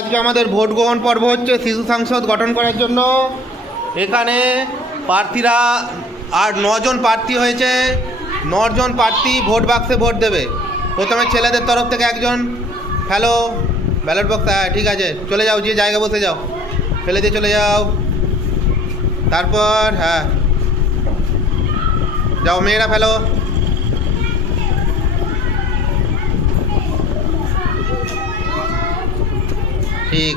আজকে আমাদের ভোট গ্রহণ পর্ব হচ্ছে শিশু সংসদ গঠন করার জন্য। এখানে প্রার্থীরা আর 9 জন প্রার্থী হয়েছে। 9 জন প্রার্থী ভোট বাক্সে ভোট দেবে। প্রথমে ছেলেদের তরফ থেকে একজন ফেলো ব্যালট বক্স। হ্যাঁ ঠিক আছে, চলে যাও, যে জায়গা বসে যাও, ফেলে দিয়ে চলে যাও। তারপর হ্যাঁ যাও, মেয়েরা ফেলো। ঠিক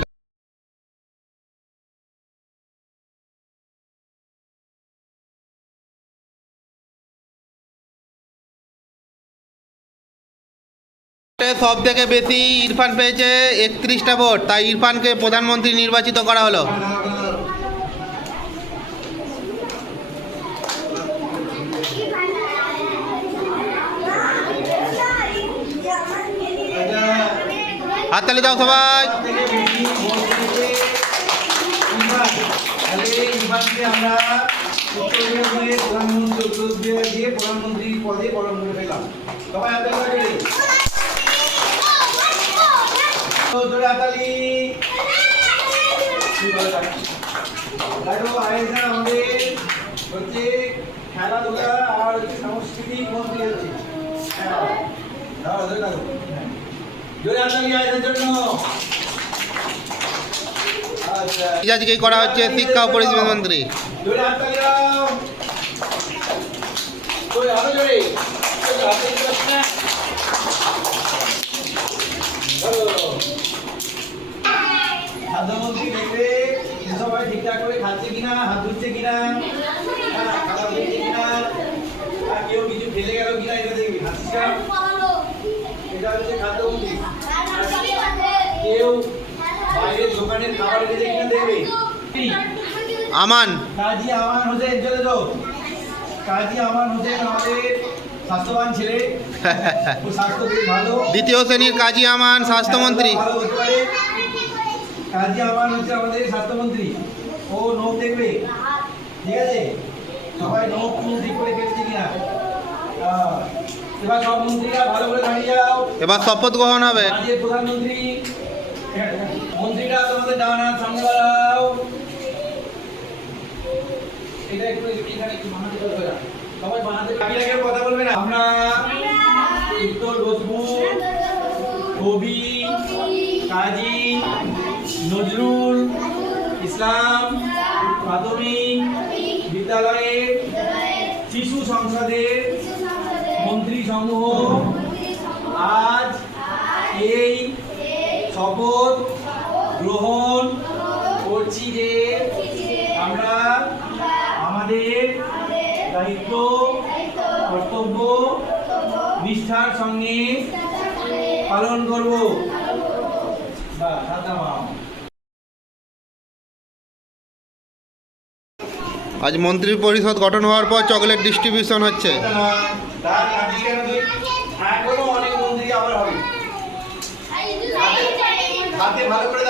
সব থেকে বেশি ইরফান পেয়েছে 31টা ভোট, তাই ইরফানকে প্রধানমন্ত্রী নির্বাচিত করা হলো। হাততালি দাও সবাই। প্রধানমন্ত্রী পদে বরণ করে ফেললাম। সবাই হাততালি আমাদের হচ্ছে খেলাধুলা আর হচ্ছে সাংস্কৃতিক মন্ত্রী হচ্ছে। আজকেই করা হচ্ছে শিক্ষা ও পরিবেশ মন্ত্রী। খাদ্যমন্ত্রী দেখবে সবাই ঠিকঠাক করে খাচ্ছে কিনা, হাত ধুচ্ছে কিনা, খাওয়া হচ্ছে কিনা, আর কেউ কিছু ফেলে গেল কিনা এটা দেখবি। এটা হচ্ছে খাদ্যমন্ত্রী। কেউ বাইরের দোকানের খাবার এনেছে কিনা দেখবে। আমান কাজী আমান হোসেন, চলে যাও। কাজী আমান হোসেন আমাদের স্বাস্থ্যবান ছেলে, ও স্বাস্থ্য বেশ ভালো। দ্বিতীয় শ্রেণীর কাজী আমান স্বাস্থ্যমন্ত্রী। ভালো হতে পারে। কাজী আমান হচ্ছে আমাদের স্বাস্থ্যমন্ত্রী। ও নোট দেখবে, ঠিক আছে? সবাই নোট ঠিক করে ফেলছে কিনা। এবার সব মন্ত্রীরা ভালো করে দাঁড়িয়ে যাও। এবার শপথ গ্রহণ হবে। রাজ্যের প্রধানমন্ত্রী মন্ত্রীরা তোমাদের ডান হাত সামনে বাড়াও। এটা একটু এখানে একটু বানাতে চলবে না, সবাই বানাতে বাকি রেখে কথা বলবে না। আমরা উত্তর বসবু কবি কাজী নজরুল ইসলাম প্রাথমিক বিদ্যালয়ের শিশু সংসদের মন্ত্রী সমূহ আজ এই শপথ গ্রহণ করছি যে আমরা আমাদের দায়িত্ব কর্তব্য নিষ্ঠার সঙ্গে পালন করব। আজ মন্ত্রী পরিষদ গঠন হওয়ার পর চকলেট ডিস্ট্রিবিউশন হচ্ছে। অনেক মন্ত্রী আবার হবে, হাতে ভালো করে